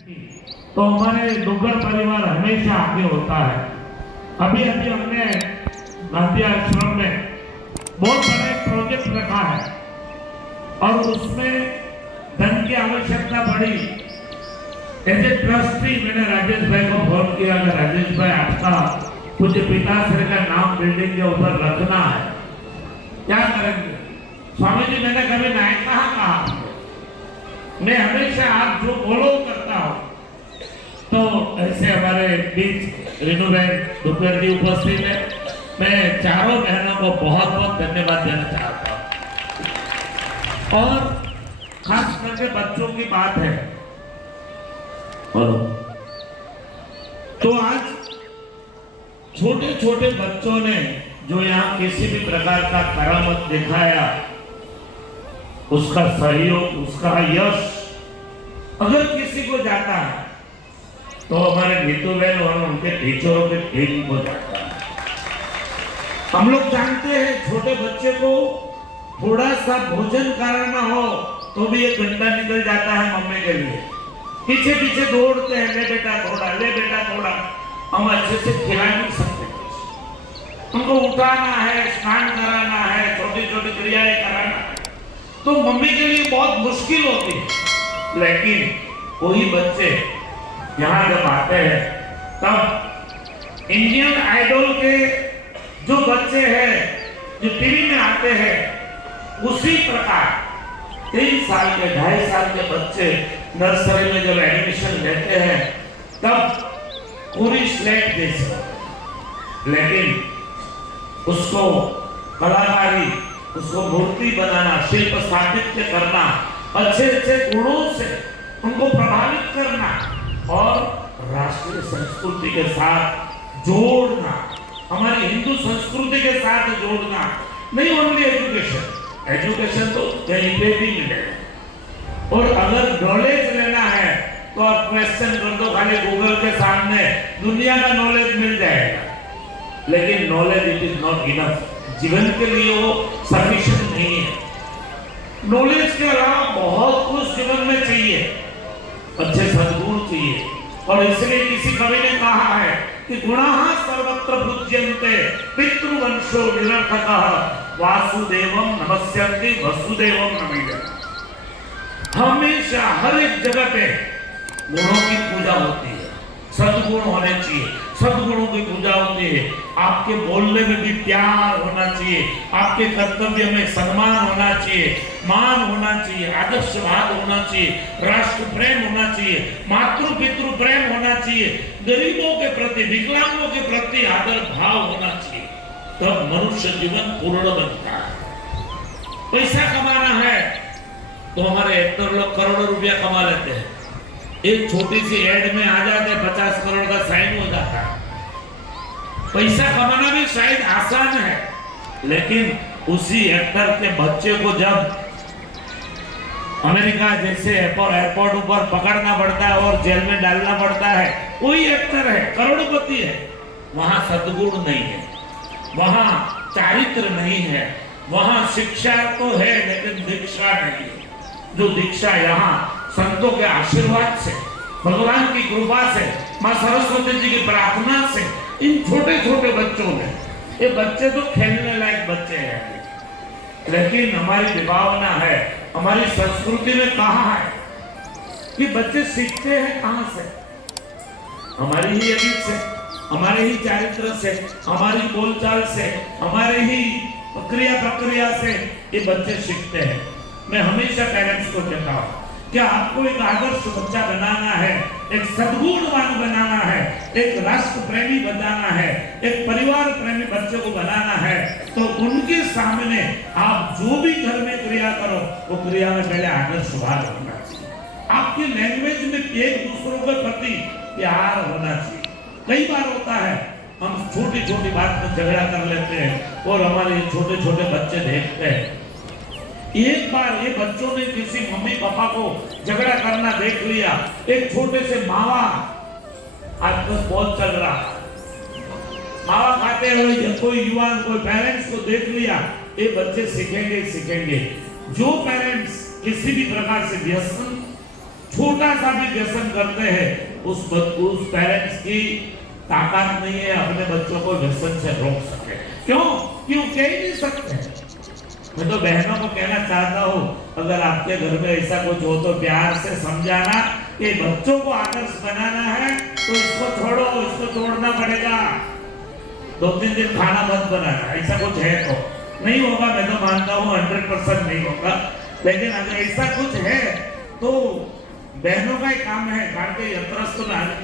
तो हमारे डुग्गर परिवार हमेशा आगे होता है। अभी अभी हमने गांधी आश्रम में बहुत बड़ा एक प्रोजेक्ट रखा है और उसमें धन की आवश्यकता पड़ी। एज ए ट्रस्टी मैंने राजेश भाई को फोन किया कि राजेश भाई आपका कुछ पिताश्री का नाम बिल्डिंग के ऊपर रखना है, क्या करेंगे? स्वामी जी मैंने कभी नहीं कहा, मैं हमेशा आप जो बोलो करता हूँ। तो ऐसे हमारे बीच रेणुबेन दोपहर जी उपस्थित है। मैं चारों बहनों को बहुत बहुत धन्यवाद देना चाहता हूँ और खास करके बच्चों की बात है। तो आज छोटे छोटे बच्चों ने जो यहाँ किसी भी प्रकार का करामत दिखाया, उसका सहयोग, उसका यश अगर किसी को जाता है तो हमारे नीतू बहन और उनके टीचरों के टीम को जाता है। हम लोग जानते हैं छोटे बच्चे को थोड़ा सा भोजन कराना हो तो भी एक घंटा निकल जाता है मम्मी के लिए, पीछे पीछे दौड़ते हैं, ले बेटा थोड़ा, ले बेटा थोड़ा। हम अच्छे से खिला नहीं सकते, उनको उठाना है, स्नान कराना है, छोटी छोटी क्रियाएं कराना है, तो मम्मी के लिए बहुत मुश्किल होती है। लेकिन वही बच्चे यहाँ जब आते हैं तब इंडियन आइडल के जो बच्चे हैं जो टीवी में आते हैं, उसी प्रकार 3 साल के 2.5 साल के बच्चे नर्सरी में जब एडमिशन लेते हैं तब पूरी स्लेट जैसे, लेकिन उसको कलाकारी, उसको मूर्ति बनाना, शिल्प स्थापित करना, अच्छे अच्छे गुणों से उनको प्रभावित करना और राष्ट्रीय संस्कृति के साथ जोड़ना, हमारी हिंदू संस्कृति के साथ जोड़ना। नहीं ओनली एजुकेशन, एजुकेशन तो कहीं पे भी मिलेगा। और अगर नॉलेज लेना है तो आप क्वेश्चन कर दो खाली गूगल के सामने, दुनिया का नॉलेज मिल जाएगा। लेकिन knowledge it is not enough, जीवन के लिए वो सफिशिएंट नहीं है। नॉलेज के अलावा बहुत कुछ जीवन में चाहिए, अच्छे सद्गुण चाहिए। और इसलिए किसी कवि ने कहा है कि गुणाः सर्वत्र पूज्यन्ते पितृवंशो निरर्थकः वासुदेवं नमस्यन्ति वसुदेवं नमः। हमेशा हर एक जगह पे गुणों की पूजा होती है, सद्गुण होने चाहिए, सद्गुणों की पूजा होती है। आपके बोलने में भी प्यार होना चाहिए, आपके कर्तव्य में सम्मान होना चाहिए, मान होना चाहिए, आदर्शवाद होना चाहिए, राष्ट्र प्रेम होना चाहिए, मातृ पितृ प्रेम होना चाहिए, गरीबों के प्रति, विकलांगों के प्रति आदर भाव होना चाहिए। तब मनुष्य जीवन पूर्ण बनता है। पैसा कमाना है तो हमारे एक्टर लोग करोड़ों रुपया कमा लेते हैं, एक छोटी सी एड में आ जाते 50 करोड़ का साइन हो जाता है। पैसा कमाना भी शायद आसान है, लेकिन उसी एक्टर के बच्चे को जब अमेरिका जैसे एयरपोर्ट ऊपर पकड़ना पड़ता है और जेल में डालना पड़ता है, वही एक्टर है, करोड़पति है, वहां सद्गुण नहीं है, वहां चारित्र नहीं है, वहां शिक्षा तो है लेकिन दीक्षा नहीं है। जो दीक्षा यहाँ संतों के आशीर्वाद से, भगवान की कृपा से, माँ सरस्वती जी की प्रार्थना से इन छोटे छोटे बच्चों में, ये बच्चे तो खेलने लायक बच्चे हैं, लेकिन हमारी विभावना है, हमारी संस्कृति में कहा है कि बच्चे सीखते हैं कहां से? हमारी ही एडिट से, हमारे ही चारित्र से, हमारी बोलचाल से, हमारे ही क्रिया प्रक्रिया से ये बच्चे सीखते हैं। मैं हमेशा पेरेंट्स को कहता हूँ कि आपको एक आदर्श बच्चा बनाना है, एक सद्गुणवान बनाना है, एक राष्ट्र प्रेमी बनाना है, एक परिवार प्रेमी बच्चे को बनाना है, तो उनके सामने आप जो भी घर में क्रिया करो वो क्रिया में पहले आदर्शवाद होना चाहिए। आपकी लैंग्वेज में एक दूसरों के प्रति प्यार होना चाहिए। कई बार होता है हम छोटी छोटी बात में झगड़ा कर लेते हैं और हमारे छोटे छोटे बच्चे देखते हैं। एक बार ये बच्चों ने किसी मम्मी पापा को झगड़ा करना देख लिया, एक छोटे से मावा, आजकल बहुत चल रहा है, मावा खाते हुए कोई युवान, कोई पेरेंट्स को देख लिया, ये बच्चे सीखेंगे। जो पेरेंट्स किसी भी प्रकार से व्यसन छोटा सा भी व्यसन करते हैं, उस पेरेंट्स की ताकत नहीं है अपने बच्चों को व्यसन से रोक सके। क्यों? क्यों कह ही नहीं सकते। मैं तो बहनों को कहना चाहता हूँ, अगर आपके घर में ऐसा कुछ हो तो प्यार से समझाना कि बच्चों को आदर्श बनाना है तो इसको छोड़ो, इसको छोड़ना पड़ेगा, 2-3 दिन खाना बंद बनाना, ऐसा कुछ है तो नहीं होगा। मैं तो मानता हूँ 100% नहीं होगा, लेकिन अगर ऐसा कुछ है तो बहनों का ही काम है। कारण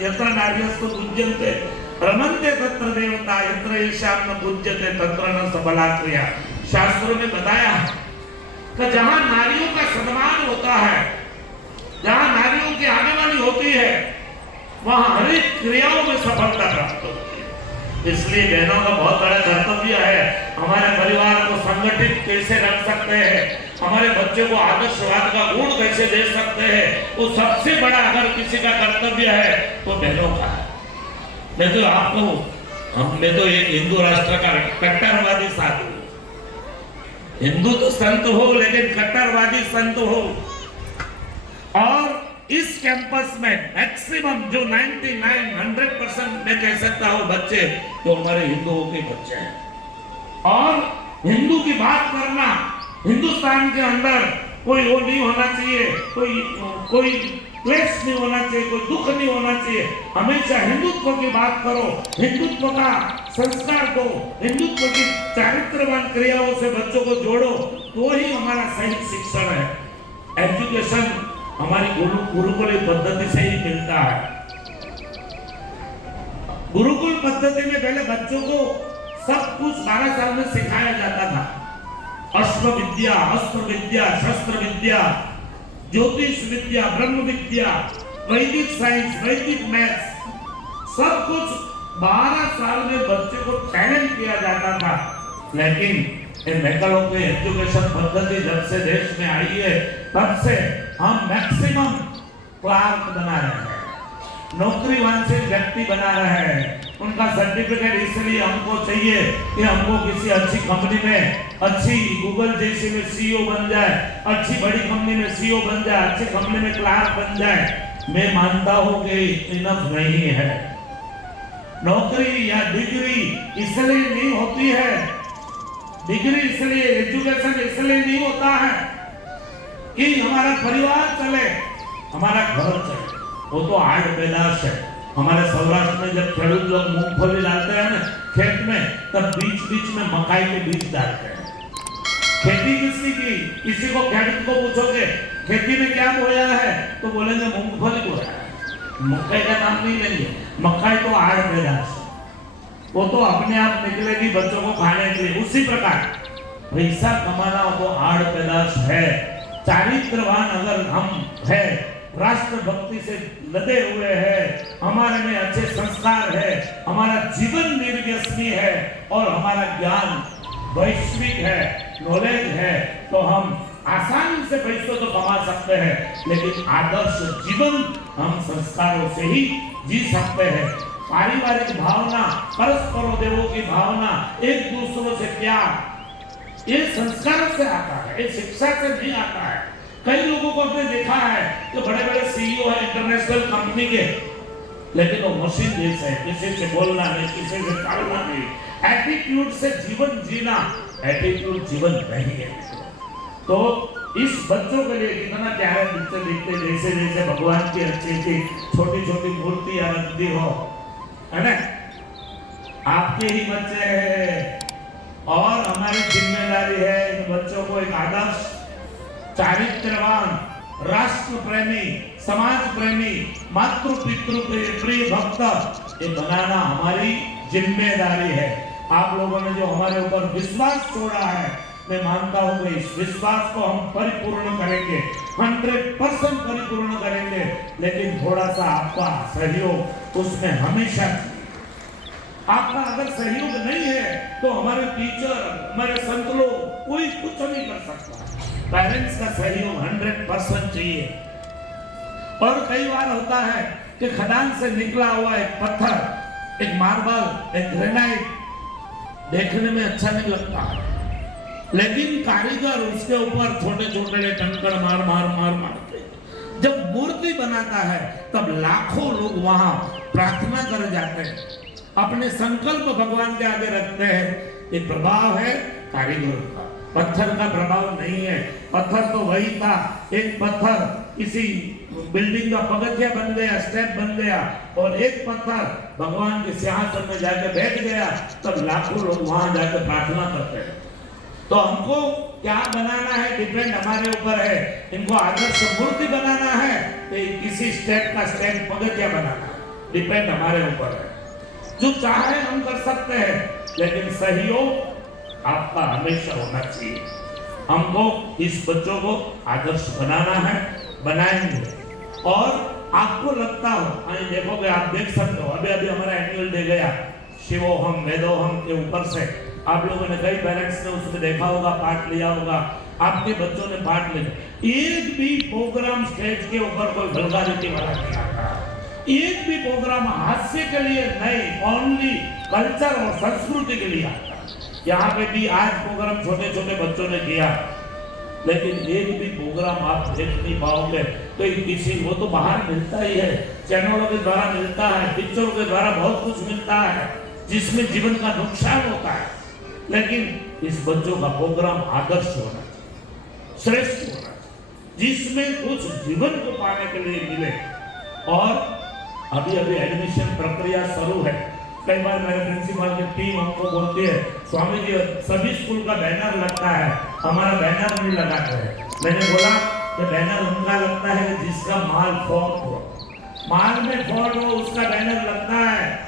यत्र नार्यस्तु पूज्यन्ते रमन्ते तत्र देवता, यत्र ईशान न पूज्यते तत्र न सबला क्रिया। शास्त्रों में बताया कि जहां नारियों का सम्मान होता है, जहां नारियों की आने वाली होती है, वहां हर एक क्रियाओं में सफलता प्राप्त होती है। इसलिए बहनों का बहुत बड़ा कर्तव्य है, हमारे परिवार को संगठित कैसे रख सकते हैं, हमारे बच्चे को आदर्शवाद का गुण कैसे दे सकते हैं, वो सबसे बड़ा अगर किसी का कर्तव्य है तो बहनों का है। मैं तो आपको मैं तो एक हिंदू राष्ट्र का कट्टरवादी साधु, हिंदू तो संत हो लेकिन कट्टरवादी संत हो। और इस कैंपस में मैक्सिमम जो 99-100% मैं कह सकता हूं बच्चे तो हमारे हिंदुओं के बच्चे हैं। और हिंदू की बात करना, हिंदुस्तान के अंदर कोई वो नहीं होना चाहिए, कोई क्लेश नहीं होना चाहिए, कोई दुख नहीं होना चाहिए। हमेशा हिंदुत्व की बात करो, हिंदुत्व का संस्कार दो, हिंदुत्व की चारित्रवान क्रियाओं से बच्चों को जोड़ो, तो ही हमारा सही शिक्षण है। एजुकेशन हमारी गुरुकुल पद्धति से ही मिलता है। गुरुकुल पद्धति में पहले बच्चों को सब कुछ 12 साल में सिखाया जाता था। अश्व विद्या, अस्त्र विद्या, शस्त्र विद्या, ज्योतिष विद्या, ब्रह्म विद्या, वैदिक साइंस, वैदिक मैथ्स, सब कुछ 12 साल में बच्चे को ट्रेन किया जाता था। लेकिन मेकलों की एजुकेशन पद्धति जब से देश में आई है, तब से हम मैक्सिमम क्लार्क बना रहे हैं, नौकरी वांछित व्यक्ति बना रहे हैं। उनका सर्टिफिकेट इसलिए हमको चाहिए कि हमको किसी अच्छी कंपनी में, अच्छी गूगल जैसी में सीईओ बन जाए, अच्छी बड़ी कंपनी में सीईओ बन जाए, अच्छी कंपनी में क्लार्क बन जाए। मैं मानता हूं कि इनफ नहीं है। नौकरी या डिग्री इसलिए नहीं होती है, डिग्री इसलिए, एजुकेशन इसलिए नहीं होता है कि हमारा परिवार चले, हमारा घर चले, वो तो आड़ पैदाश है। हमारे सौराष्ट्र में जब खेडूत लोग मूंगफली डालते हैं ना खेत में, तब बीच बीच में मकाई के बीज डालते हैं। खेती किसकी की? किसी को खेडूत को पूछोगे खेती में क्या बोया है तो बोलेंगे मूंगफली बोया है, मकई का नाम नहीं लेंगे। मकाई तो आड़ पैदाश, वो तो अपने आप निकलेगी बच्चों को खाने के लिए। उसी प्रकार पैसा कमाना वो तो आड़ पैदाश है। चारित्रवान अगर हम है, राष्ट्रभक्ति से लदे हुए हैं, हमारे में अच्छे संस्कार है, हमारा जीवन निर्व्यसनी है और हमारा ज्ञान वैश्विक है, नॉलेज है, तो हम आसानी से पैसों तो कमा सकते हैं, लेकिन आदर्श जीवन हम संस्कारों से ही जी सकते हैं। पारिवारिक भावना, परस्पर देवों की भावना, एक दूसरों से प्यार, ये संस्कारों से आता है, ये शिक्षा से नहीं आता है। कई लोगों को हमने देखा है कि बड़े बड़े सीईओ है इंटरनेशनल कंपनी के, लेकिन वो मशीन जैसे है, किसी से बोलना नहीं, किसी से टालना नहीं, एटीट्यूड से जीवन जीना, एटीट्यूड जीवन नहीं है। तो इस बच्चों के लिए कितना प्यारे पिक्चर दिखते, जैसे जैसे भगवान की अच्छी अच्छी छोटी छोटी मूर्तियां रखती हो, है ना, आपके ही बच्चे हैं और हमारी जिम्मेदारी है इन बच्चों को एक आदर्श, चारित्रवान, राष्ट्र प्रेमी, समाज प्रेमी, मातृ पितृ प्रिय भक्त ये बनाना हमारी जिम्मेदारी है। आप लोगों ने जो हमारे ऊपर विश्वास छोड़ा है, मैं मानता हूं कि इस विश्वास को हम परिपूर्ण करेंगे, 100% परिपूर्ण करेंगे। लेकिन थोड़ा सा आपका सहयोग उसमें हमेशा, आपका अगर सहयोग नहीं है तो हमारे टीचर, हमारे संत लोग, कोई कुछ नहीं कर सकता। पेरेंट्स का सहयोग 100% चाहिए। और कई बार होता है कि खदान से निकला हुआ एक पत्थर, एक मार्बल, एक ग्रेनाइट देखने में अच्छा नहीं लगता है, लेकिन कारीगर उसके ऊपर छोटे छोटे कंकड़ मार मार मार मारते जब मूर्ति बनाता है तब लाखों लोग वहां प्रार्थना कर जाते हैं, अपने संकल्प भगवान के आगे रखते हैं। ये प्रभाव है कारीगर का, पत्थर का प्रभाव नहीं है। पत्थर तो वही था, एक पत्थर किसी बिल्डिंग का पगथिया बन गया, स्टेप बन गया, और एक पत्थर भगवान के सिंहासन में जाकर बैठ गया, तब लाखों लोग वहां जाकर प्रार्थना करते हैं। तो हमको क्या बनाना है डिपेंड हमारे ऊपर है। इनको आदर्श मूर्ति बनाना है तो किसी स्टेप का स्टेप पगथिया बनाना है, डिपेंड हमारे ऊपर है। जो चाहे हम कर सकते हैं, लेकिन सहयोग आपका हमेशा होना चाहिए। हमको इस बच्चों को आदर्श बनाना है, बनाएंगे। और आपको लगता हो, देखोगे, आप देख सकते हो, अभी अभी हमारा एनुअल डे गया, शिवोहम वेदोहम के ऊपर से आप लोगों ने, कई पेरेंट्स ने उसमें देखा होगा, पार्ट लिया होगा, आपके बच्चों ने पार्ट लिया। एक भी प्रोग्राम स्टेज के ऊपर कोई वल्गारिटी वाला नहीं आता, एक भी प्रोग्राम हास्य के लिए नहीं, ओनली कल्चर और संस्कृति के लिए आता। यहाँ पे भी आज प्रोग्राम छोटे छोटे बच्चों ने किया, लेकिन एक भी प्रोग्राम आप देख नहीं पाओगे। तो किसी वो तो बाहर मिलता ही है, चैनलों के द्वारा मिलता है, पिक्चरों के द्वारा बहुत कुछ मिलता है, जिसमें जीवन का नुकसान होता है। लेकिन इस बच्चों का प्रोग्राम आदर्श होना चाहिए, श्रेष्ठ होना चाहिए, जिसमें कुछ जीवन को पाने के लिए मिले। और अभी अभी एडमिशन प्रक्रिया शुरू है। कई बार मेरे प्रिंसिपल की टीम हमको बोलती है, स्वामी जी सभी स्कूल का बैनर लगता है, हमारा बैनर नहीं लगाते हैं। मैंने बोला कि बैनर उनका लगता है जिसका माल फॉल्ट हो, माल में फॉल्ट हो उसका बैनर लगता है।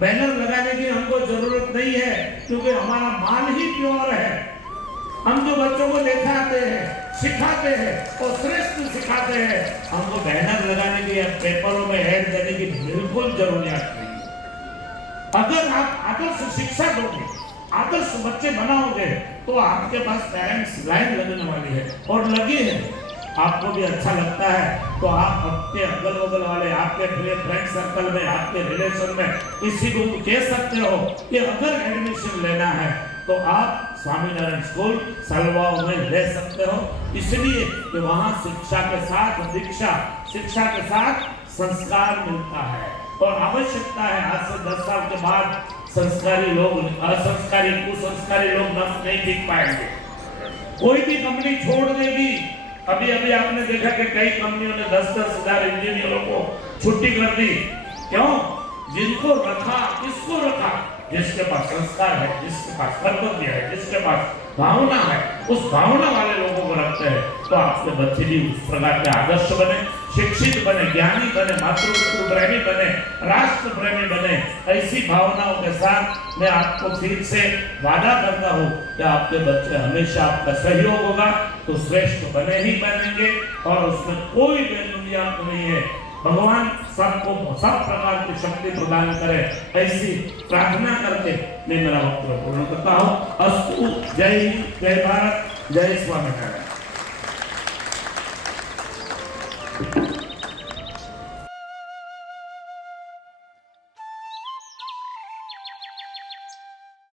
बैनर लगाने की हमको जरूरत नहीं है, क्योंकि हमारा माल ही प्योर है। हम जो बच्चों को दिखाते हैं, सिखाते हैं और श्रेष्ठ सिखाते हैं, हमको बैनर लगाने की या पेपरों में ऐड देने की बिल्कुल जरूरत नहीं। अगर आप आदर्श शिक्षा दोगे, आदर्श बच्चे बनाओगे, तो आपके पास पेरेंट्स लाइन लगने वाली है, और लगी है। आपको भी अच्छा लगता है तो आप अपने अगल बगल वाले, आपके फ्रेंड सर्कल में, आपके रिलेशन में किसी को कह सकते हो कि अगर एडमिशन लेना है तो आप स्वामीनारायण स्कूल सलवाओं में ले सकते हो, इसलिए कि वहां शिक्षा के साथ दीक्षा, शिक्षा के साथ संस्कार मिलता है। और आवश्यकता है, आज से 10 साल के बाद संस्कारी लोग असंस्कारी, कुसंस्कारी लोग नहीं दिख पाएंगे। कोई भी कंपनी छोड़ देगी। अभी अभी आपने देखा कि कई कंपनियों ने 10-10 हजार इंजीनियरों को छुट्टी कर दी। क्यों? जिनको रखा, किसको रखा? जिसके पास संस्कार है, जिसके पास कर्तव्य है, जिसके पास भावना है, उस भावना वाले लोगों को रखते हैं। तो आपके बच्चे भी उस प्रकार के आदर्श बने, शिक्षित बने, ज्ञानी बने, मातृत्व प्रेमी बने, राष्ट्र प्रेमी बने। ऐसी भावनाओं के साथ मैं आपको फिर से वादा करता हूँ कि आपके बच्चे हमेशा आपका सहयोग होगा तो श्रेष्ठ बने ही बनेंगे, और उसमें कोई बेनुनिया नहीं है। भगवान सबको सब प्रकार की शक्ति प्रदान करे, ऐसी प्रार्थना करके मैं मेरा वक्तव्य पूर्ण करता हूँ। अस्तु। जय हिंद, जय भारत, जय स्वामीनारायण।